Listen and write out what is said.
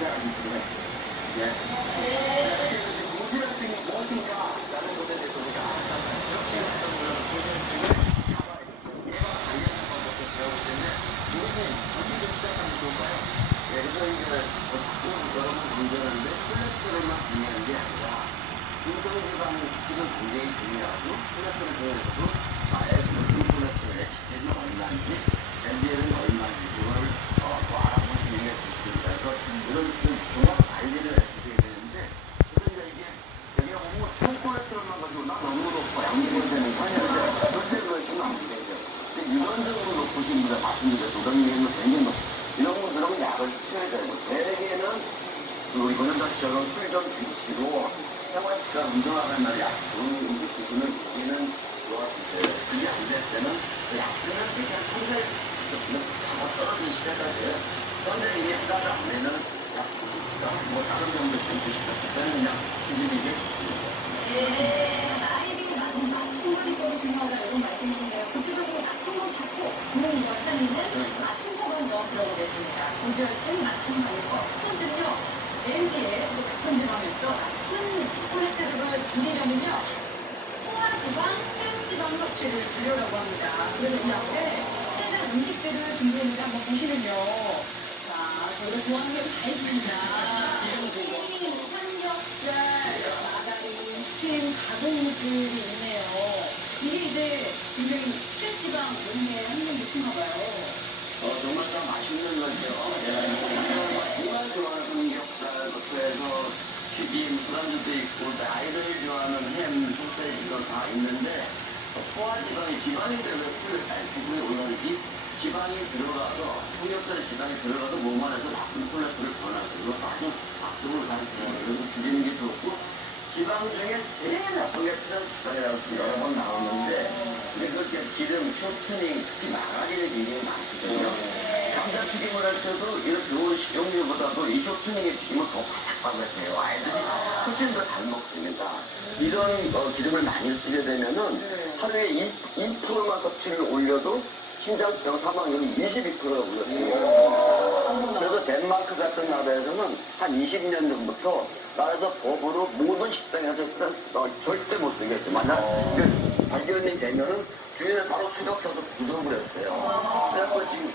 시작하는 수가 있어요. 예. 고지혈증이 무엇인가? 라는 것에 대해서 우리가 알잖아요. 고지혈증을 예방 관리하는 방법을 배우기 때문에 이것은 어떻게 시작하면 좋을까요? 예, 그래서 이제 자꾸 여러분 문제하는데 콜레스테롤만 중요한 게 아니라 중성지방 수치도 굉장히 중요하고 콜레스테롤 중에서도 나의 높은 콜레스테롤 HDL은 얼마인지 LDL은 얼마인지 그걸 또 알아보시는 게 좋습니다. 그래서 이런 종합 관리를 해주셔야 되는데 그래서 이제 이게 여기가 보면 총 콜레스테롤만 가지고 나 너무 높아 양쪽으로 되는 거 아니야. 절대 그러시면 안 되죠. 근데 유전적으로 높으신 분들 말씀드려 도당이면 굉장히 높고 이런 분들은 약을 치셔야 되고 대개는 이거는 다처럼 술 좀 드시고 생활습관 운동하는 날 약, 음식 드시면 이제는 좋아지세요. 그게 안 될 때는 약 쓰면 되게 한 3, 4일 다 떨어지기 시작하세요. 그런데 이게 하다가 안 되면 약 드십시다. 뭐 다른 정도 드십시다. 그때는 그냥 드시는 게 좋습니다. 네, 나이비 많은 맞춤법이 또 중요하다 이런 말씀이신데요. 구체적으로 한번 잡고 좋은 원산있는 맞춤 처방전 들어보겠습니다. 고지혈증 맞춤 관리법 첫 번째는요. LDL, 나쁜 지방이었죠. 나쁜 콜레스테롤을 줄이려면요. 포화지방, 트랜스지방 섭취를 줄여라고 합니다. 그래서 이 앞에 해당 음식들을 준비했는데 한번 보시면요. 자, 저희가 좋아하는 게 다 있습니다. 삼겹살, 마가린, 햄, 가공육들이 있네요. 이게 이제 굉장히 트랜스지방 몸에 항상 높은가 봐요. 정말 다 맛있는 거죠. 정말 좋아하는 삼겹살부터 해서 튀김, 술안주도 있고 아이들이 좋아하는 햄, 소세지도 다 있는데 포화지방이 지방이 들어가서 콜레스테롤이 올라오지 지방이 들어가서 삼겹살에 지방이 들어가서 몸 안에서 나쁜 콜레스테롤을 변화해서 이거 아주 악습으로 그래서 줄이는 게 좋고 지방 중에 제일 나쁜 게 트랜스지방이라고 여러 번 나오는데 그래서 기름, 쇼트닝, 특히 마가린의 기름이 많거든요. 감자튀김을 할 때도 이런 좋은 식용유보다도 이 쇼트닝의 튀김은 더 바삭바삭해요. 아이들이 훨씬 더 잘 먹습니다. 이런 기름을 많이 쓰게 되면은 하루에 2%만 섭취를 올려도 심장병 사망률이 22%가 올랐어요. 그래서 덴마크 같은 나라에서는 한 20년 전부터 나라에서 법으로 모든 식당에서 절대 못 쓰게 했어요. 만약 발견이 되면은 주인을 바로 수갑 쳐서 구속을 했어요. 그래서 지금